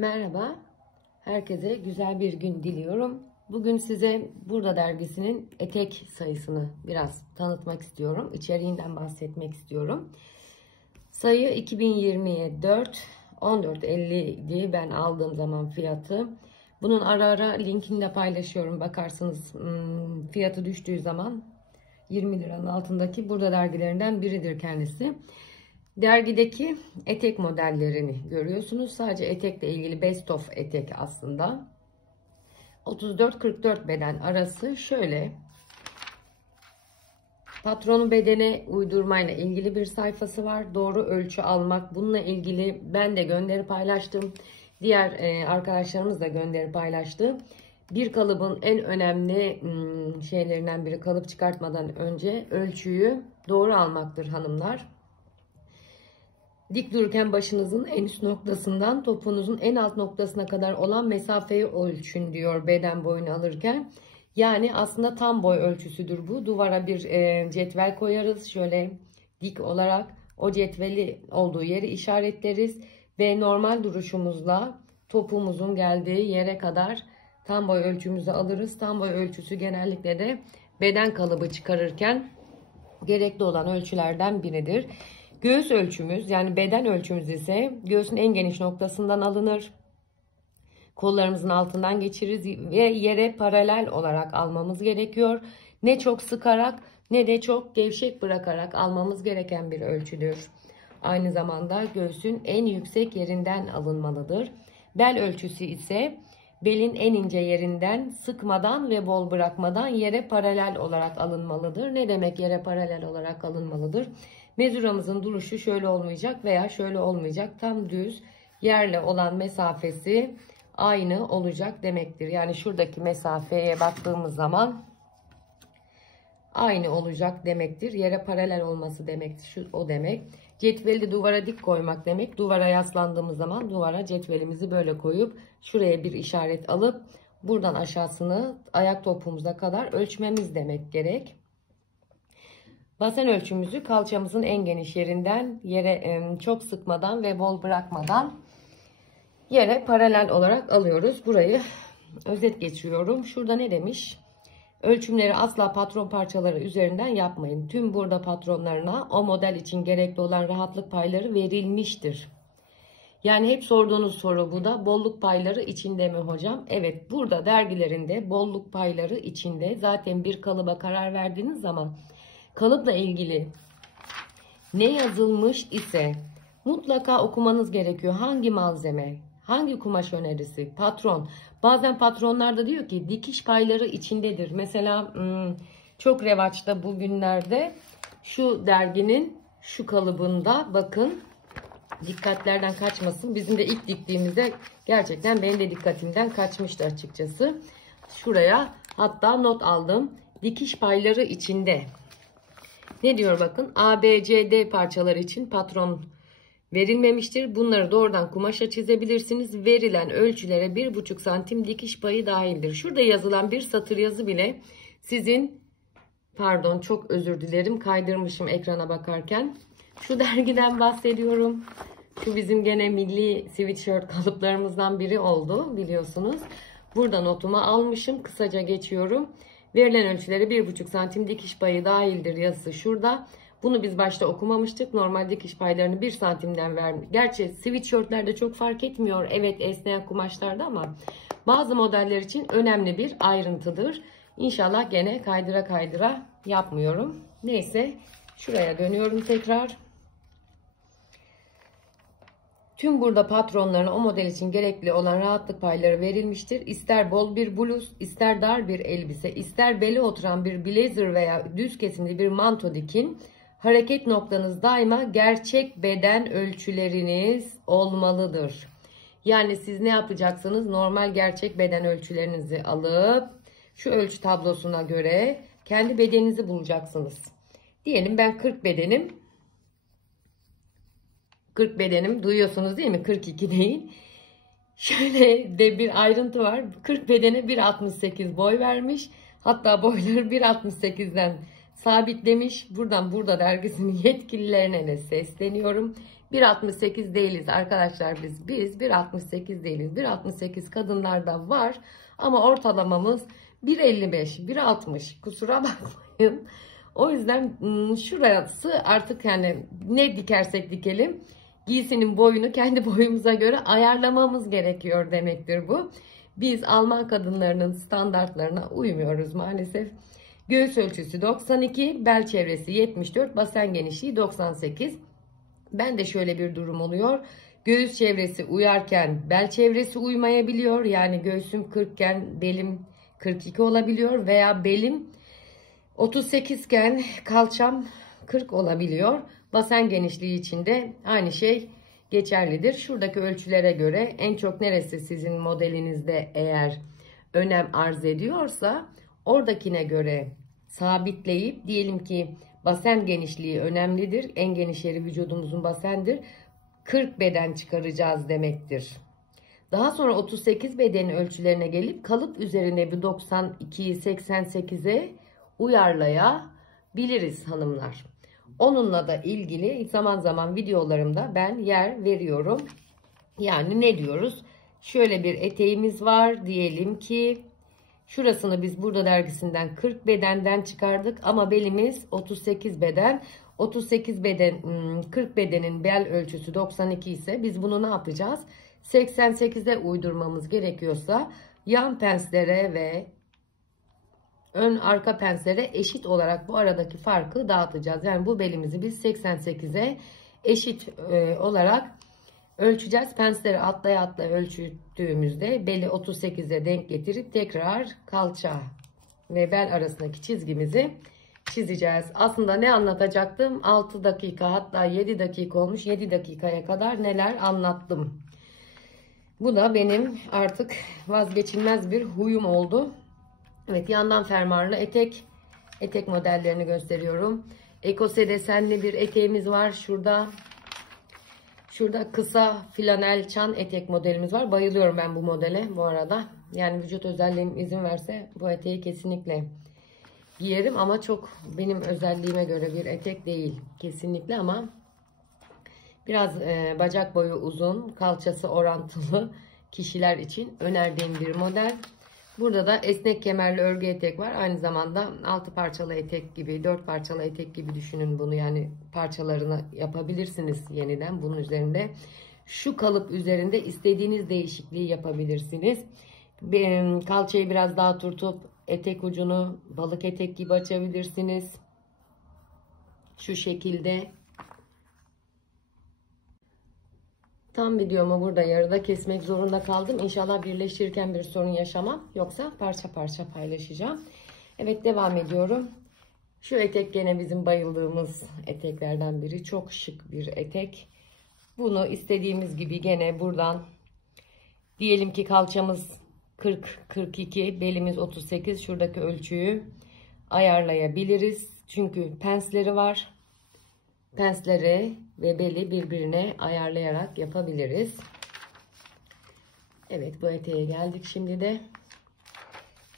Merhaba, herkese güzel bir gün diliyorum. Bugün size Burada dergisinin etek sayısını biraz tanıtmak istiyorum. İçeriğinden bahsetmek istiyorum. Sayı 2020'ye 14.50 idi ben aldığım zaman fiyatı. Bunun ara ara linkini de paylaşıyorum. Bakarsınız fiyatı düştüğü zaman 20 liranın altındaki Burada dergilerinden biridir kendisi. Dergideki etek modellerini görüyorsunuz. Sadece etekle ilgili best of etek aslında. 34-44 beden arası şöyle. Patronun bedene uydurmayla ilgili bir sayfası var. Doğru ölçü almak. Bununla ilgili ben de gönderi paylaştım. Diğer arkadaşlarımız da gönderi paylaştı. Bir kalıbın en önemli şeylerinden biri, kalıp çıkartmadan önce ölçüyü doğru almaktır hanımlar. Dik dururken başınızın en üst noktasından topuğunuzun en alt noktasına kadar olan mesafeyi ölçün diyor beden boyunu alırken. Yani aslında tam boy ölçüsüdür bu. Duvara bir cetvel koyarız. Şöyle dik olarak o cetveli olduğu yeri işaretleriz. Ve normal duruşumuzla topuğumuzun geldiği yere kadar tam boy ölçümüzü alırız. Tam boy ölçüsü genellikle de beden kalıbı çıkarırken gerekli olan ölçülerden biridir. Göğüs ölçümüz, yani beden ölçümüz ise göğsün en geniş noktasından alınır. Kollarımızın altından geçiririz ve yere paralel olarak almamız gerekiyor. Ne çok sıkarak ne de çok gevşek bırakarak almamız gereken bir ölçüdür. Aynı zamanda göğsün en yüksek yerinden alınmalıdır. Bel ölçüsü ise belin en ince yerinden sıkmadan ve bol bırakmadan yere paralel olarak alınmalıdır. Ne demek yere paralel olarak alınmalıdır? Mezuramızın duruşu şöyle olmayacak veya şöyle olmayacak. Tam düz yerle olan mesafesi aynı olacak demektir. Yani şuradaki mesafeye baktığımız zaman aynı olacak demektir. Yere paralel olması demektir. O demek. Cetveli duvara dik koymak demek. Duvara yaslandığımız zaman duvara cetvelimizi böyle koyup şuraya bir işaret alıp buradan aşağısını ayak topuğumuza kadar ölçmemiz demek gerek. Basen ölçümüzü kalçamızın en geniş yerinden yere çok sıkmadan ve bol bırakmadan yere paralel olarak alıyoruz. Burayı özet geçiyorum. Şurada ne demiş? Ölçümleri asla patron parçaları üzerinden yapmayın. Tüm burada patronlarına o model için gerekli olan rahatlık payları verilmiştir. Yani hep sorduğunuz soru bu da. Bolluk payları içinde mi hocam? Evet, burada dergilerinde bolluk payları içinde. Zaten bir kalıba karar verdiğiniz zaman kalıpla ilgili ne yazılmış ise mutlaka okumanız gerekiyor. Hangi malzeme, hangi kumaş önerisi, patron. Bazen patronlar da diyor ki dikiş payları içindedir. Mesela çok revaçta bugünlerde şu derginin şu kalıbında bakın, dikkatlerden kaçmasın. Bizim de ilk diktiğimizde gerçekten benim de dikkatimden kaçmıştı açıkçası. Şuraya hatta not aldım. Dikiş payları içinde. Ne diyor bakın? A, B, C, D parçaları için patron verilmemiştir. Bunları doğrudan kumaşa çizebilirsiniz. Verilen ölçülere 1,5 santim dikiş payı dahildir. Şurada yazılan bir satır yazı bile sizin, pardon çok özür dilerim, kaydırmışım ekrana bakarken. Şu dergiden bahsediyorum. Şu bizim gene milli sweatshirt kalıplarımızdan biri oldu biliyorsunuz. Burada notumu almışım. Kısaca geçiyorum. Verilen ölçülere 1,5 santim dikiş payı dahildir yazısı şurada. Bunu biz başta okumamıştık. Normal dikiş paylarını 1 santimden vermiş. Gerçi sweatshirtlerde çok fark etmiyor. Evet, esneyen kumaşlarda, ama bazı modeller için önemli bir ayrıntıdır. İnşallah gene kaydıra kaydıra yapmıyorum. Neyse, şuraya dönüyorum tekrar. Tüm burada patronlarına o model için gerekli olan rahatlık payları verilmiştir. İster bol bir bluz, ister dar bir elbise, ister bele oturan bir blazer veya düz kesimli bir manto dikin. Hareket noktanız daima gerçek beden ölçüleriniz olmalıdır. Yani siz ne yapacaksınız? Normal gerçek beden ölçülerinizi alıp şu ölçü tablosuna göre kendi bedeninizi bulacaksınız. Diyelim ben 40 bedenim. 40 bedenim, duyuyorsunuz değil mi? 42 değil. Şöyle de bir ayrıntı var. 40 bedene 1,68 boy vermiş. Hatta boyları 1,68'den sabitlemiş. Buradan Burada dergisinin yetkililerine de sesleniyorum. 1.68 değiliz arkadaşlar biz. Biz 1.68 değiliz. 1.68 kadınlarda var ama ortalamamız 1.55, 1.60. Kusura bakmayın. O yüzden şurası artık yani ne dikersek dikelim giysinin boyunu kendi boyumuza göre ayarlamamız gerekiyor demektir bu. Biz Alman kadınlarının standartlarına uymuyoruz maalesef. Göğüs ölçüsü 92, bel çevresi 74, basen genişliği 98. Ben de şöyle bir durum oluyor. Göğüs çevresi uyarken bel çevresi uymayabiliyor. Yani göğsüm 40 iken belim 42 olabiliyor veya belim 38 iken kalçam 40 olabiliyor. Basen genişliği için de aynı şey geçerlidir. Şuradaki ölçülere göre en çok neresi sizin modelinizde eğer önem arz ediyorsa oradakine göre sabitleyip diyelim ki basen genişliği önemlidir. En geniş yeri vücudumuzun basendir. 40 beden çıkaracağız demektir. Daha sonra 38 beden ölçülerine gelip kalıp üzerine bir 92'yi 88'e uyarlayabiliriz hanımlar. Onunla da ilgili zaman zaman videolarımda ben yer veriyorum. Yani ne diyoruz? Şöyle bir eteğimiz var. Diyelim ki şurasını biz burada dergisinden 40 bedenden çıkardık ama belimiz 38 beden. 38 beden 40 bedenin bel ölçüsü 92 ise biz bunu ne yapacağız? 88'e uydurmamız gerekiyorsa yan penslere ve ön arka penslere eşit olarak bu aradaki farkı dağıtacağız. Yani bu belimizi biz 88'e eşit olarak ölçeceğiz. Pensleri atlaya atlaya ölçtüğümüzde beli 38'e denk getirip tekrar kalça ve bel arasındaki çizgimizi çizeceğiz. Aslında ne anlatacaktım? 6 dakika hatta 7 dakika olmuş. 7 dakikaya kadar neler anlattım. Bu da benim artık vazgeçilmez bir huyum oldu. Evet, yandan fermuarlı etek modellerini gösteriyorum. Ekose desenli bir eteğimiz var. Şurada kısa flanel çan etek modelimiz var. Bayılıyorum ben bu modele bu arada. Yani vücut özelliğim izin verse bu eteği kesinlikle giyerim ama çok benim özelliğime göre bir etek değil kesinlikle, ama biraz bacak boyu uzun, kalçası orantılı kişiler için önerdiğim bir model. Burada da esnek kemerli örgü etek var. Aynı zamanda 6 parçalı etek gibi, 4 parçalı etek gibi düşünün bunu. Yani parçalarını yapabilirsiniz yeniden bunun üzerinde. Şu kalıp üzerinde istediğiniz değişikliği yapabilirsiniz. Kalçayı biraz daha tutup etek ucunu balık etek gibi açabilirsiniz. Şu şekilde. Tam videomu burada yarıda kesmek zorunda kaldım. İnşallah birleştirirken bir sorun yaşamam. Yoksa parça parça paylaşacağım. Evet, devam ediyorum. Şu etek gene bizim bayıldığımız eteklerden biri. Çok şık bir etek. Bunu istediğimiz gibi gene buradan diyelim ki kalçamız 40-42, belimiz 38. Şuradaki ölçüyü ayarlayabiliriz. Çünkü pensleri var. Pensleri ve beli birbirine ayarlayarak yapabiliriz. Evet, bu eteğe geldik. Şimdi de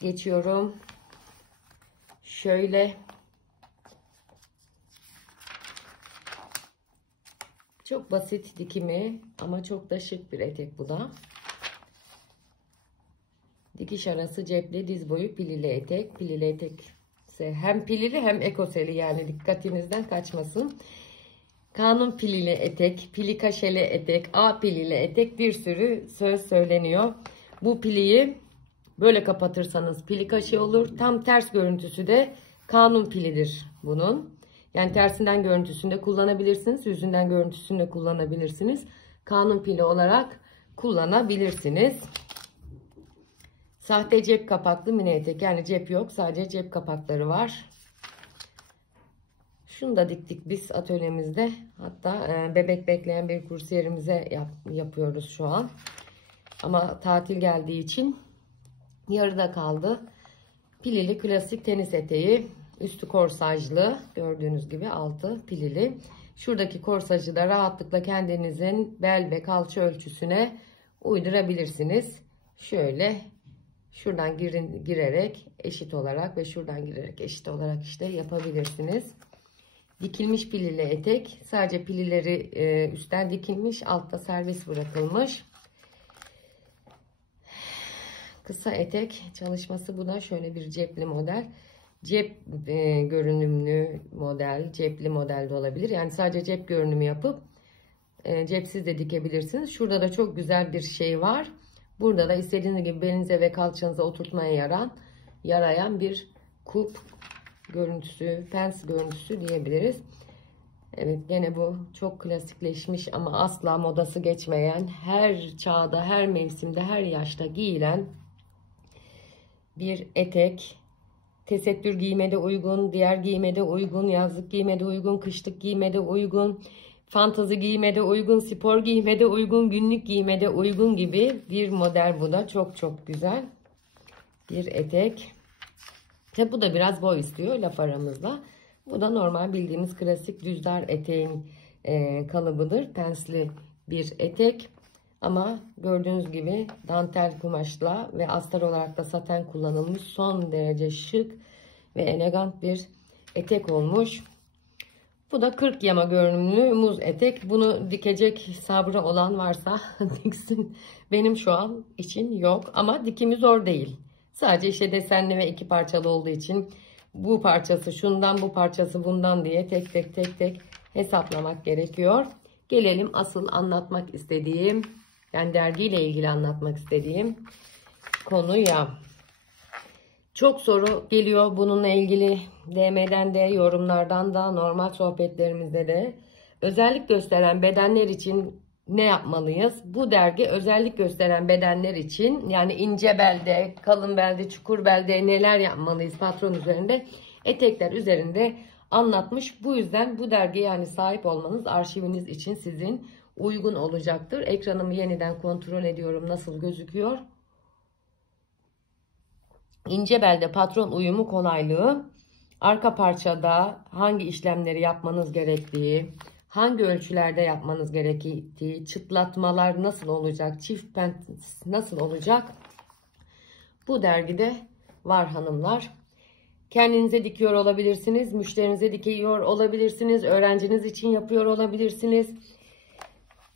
geçiyorum. Şöyle çok basit dikimi ama çok da şık bir etek bu da. Dikiş arası cepli diz boyu pilili etek. Pilili etek ise hem pilili hem ekoseli, yani dikkatinizden kaçmasın. Kanun pilili etek, pili kaşeli etek, A pilili etek, bir sürü söz söyleniyor. Bu piliyi böyle kapatırsanız pili kaşı olur. Tam ters görüntüsü de kanun pilidir bunun. Yani tersinden görüntüsünde kullanabilirsiniz, yüzünden görüntüsünde kullanabilirsiniz. Kanun pili olarak kullanabilirsiniz. Sahte cep kapaklı mini etek, yani cep yok, sadece cep kapakları var. Şunu da diktik biz atölyemizde. Hatta bebek bekleyen bir kursiyerimize yapıyoruz şu an. Ama tatil geldiği için yarıda kaldı. Pilili klasik tenis eteği. Üstü korsajlı. Gördüğünüz gibi altı pilili. Şuradaki korsajı da rahatlıkla kendinizin bel ve kalça ölçüsüne uydurabilirsiniz. Şöyle şuradan girerek eşit olarak ve şuradan girerek eşit olarak işte yapabilirsiniz. Dikilmiş pilili etek. Sadece pilileri üstten dikilmiş, altta servis bırakılmış. Kısa etek çalışması, bu da şöyle bir cepli model. Cep görünümlü model, cepli model de olabilir. Yani sadece cep görünümü yapıp cepsiz de dikebilirsiniz. Şurada da çok güzel bir şey var. Burada da istediğiniz gibi belinize ve kalçanıza oturtmaya yarayan bir kup görüntüsü, pens görüntüsü diyebiliriz. Evet, gene bu çok klasikleşmiş ama asla modası geçmeyen, her çağda, her mevsimde, her yaşta giyilen bir etek. Tesettür giyime de uygun, diğer giyime de uygun, yazlık giyime de uygun, kışlık giyime de uygun, fantazi giyime de uygun, spor giyime de uygun, günlük giyime de uygun gibi bir model bu da. Çok çok güzel bir etek. Tabi bu da biraz boy istiyor laf aramızda. Bu da normal bildiğimiz klasik düzdar eteğin kalıbıdır. Pensli bir etek. Ama gördüğünüz gibi dantel kumaşla ve astar olarak da saten kullanılmış, son derece şık ve elegant bir etek olmuş. Bu da 40 yama görünümlü muz etek. Bunu dikecek sabrı olan varsa diksin. Benim şu an için yok ama dikimi zor değil. Sadece işte desenli ve iki parçalı olduğu için bu parçası şundan, bu parçası bundan diye tek tek hesaplamak gerekiyor. Gelelim asıl anlatmak istediğim, yani dergiyle ilgili anlatmak istediğim konuya. Çok soru geliyor bununla ilgili, DM'den de, yorumlardan da, normal sohbetlerimizde de. Özellik gösteren bedenler için ne yapmalıyız? Bu dergi özellik gösteren bedenler için, yani ince belde, kalın belde, çukur belde neler yapmalıyız patron üzerinde, etekler üzerinde anlatmış. Bu yüzden bu dergiye yani sahip olmanız arşiviniz için sizin uygun olacaktır. Ekranımı yeniden kontrol ediyorum, nasıl gözüküyor? İnce belde patron uyumu kolaylığı, arka parçada hangi işlemleri yapmanız gerektiği, hangi ölçülerde yapmanız gerektiği, çıtlatmalar nasıl olacak, çift pens nasıl olacak, bu dergide var hanımlar. Kendinize dikiyor olabilirsiniz, müşterinize dikiyor olabilirsiniz, öğrenciniz için yapıyor olabilirsiniz.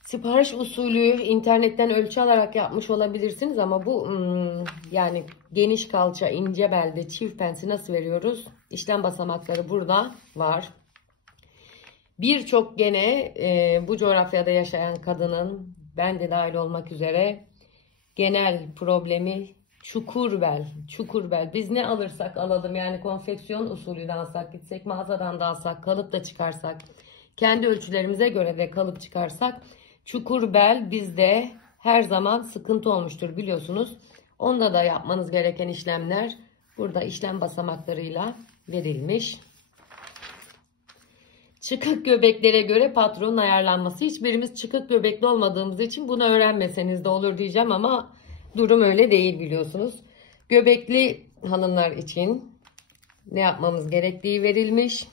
Sipariş usulü internetten ölçü alarak yapmış olabilirsiniz ama bu yani geniş kalça, ince belde, çift pensi nasıl veriyoruz? İşlem basamakları burada var. Birçok gene bu coğrafyada yaşayan kadının, ben de dahil olmak üzere, genel problemi çukur bel. Çukur bel. Biz ne alırsak alalım, yani konfeksiyon usulü de alsak, gitsek mağazadan da alsak, kalıp da çıkarsak, kendi ölçülerimize göre de kalıp çıkarsak, çukur bel bizde her zaman sıkıntı olmuştur biliyorsunuz. Onda da yapmanız gereken işlemler burada işlem basamaklarıyla verilmiş. Çıkık göbeklere göre patronun ayarlanması. Hiçbirimiz çıkık göbekli olmadığımız için bunu öğrenmeseniz de olur diyeceğim ama durum öyle değil biliyorsunuz. Göbekli hanımlar için ne yapmamız gerektiği verilmiş.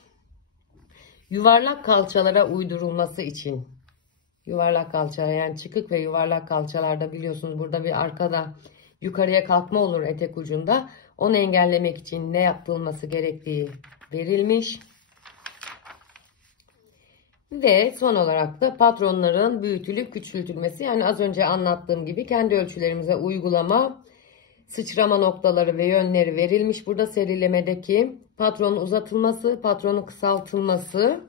Yuvarlak kalçalara uydurulması için. Yuvarlak kalça, yani çıkık ve yuvarlak kalçalarda biliyorsunuz burada bir arkada yukarıya kalkma olur etek ucunda. Onu engellemek için ne yapılması gerektiği verilmiş. Ve son olarak da patronların büyütülüp küçültülmesi, yani az önce anlattığım gibi kendi ölçülerimize uygulama, sıçrama noktaları ve yönleri verilmiş. Burada serilemedeki patronun uzatılması, patronun kısaltılması,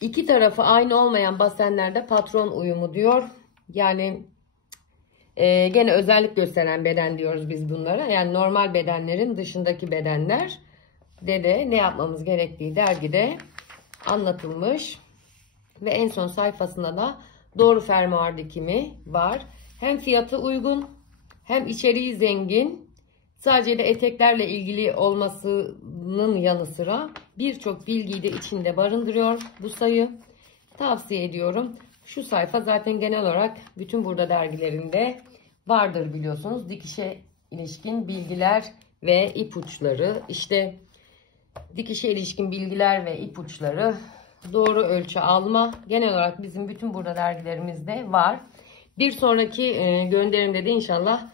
iki tarafı aynı olmayan basenlerde patron uyumu diyor. Yani gene özellik gösteren beden diyoruz biz bunlara. Yani normal bedenlerin dışındaki bedenler de ne yapmamız gerektiği dergide anlatılmış. Ve en son sayfasında da doğru fermuar dikimi var. Hem fiyatı uygun hem içeriği zengin. Sadece de eteklerle ilgili olmasının yanı sıra birçok bilgiyi de içinde barındırıyor bu sayı. Tavsiye ediyorum. Şu sayfa zaten genel olarak bütün burada dergilerinde vardır biliyorsunuz. Dikişe ilişkin bilgiler ve ipuçları. İşte dikişe ilişkin bilgiler ve ipuçları, doğru ölçü alma, genel olarak bizim bütün burada dergilerimizde var. Bir sonraki gönderimde de inşallah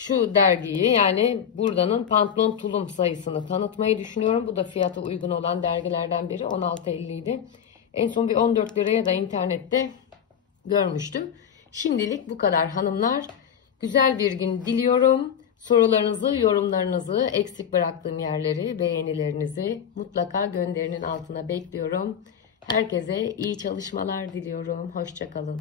şu dergiyi, yani buradanın pantolon tulum sayısını tanıtmayı düşünüyorum. Bu da fiyatı uygun olan dergilerden biri. 16.50 idi. En son bir 14 liraya da internette görmüştüm. Şimdilik bu kadar hanımlar. Güzel bir gün diliyorum. Sorularınızı, yorumlarınızı, eksik bıraktığım yerleri, beğenilerinizi mutlaka gönderinin altına bekliyorum. Herkese iyi çalışmalar diliyorum. Hoşça kalın.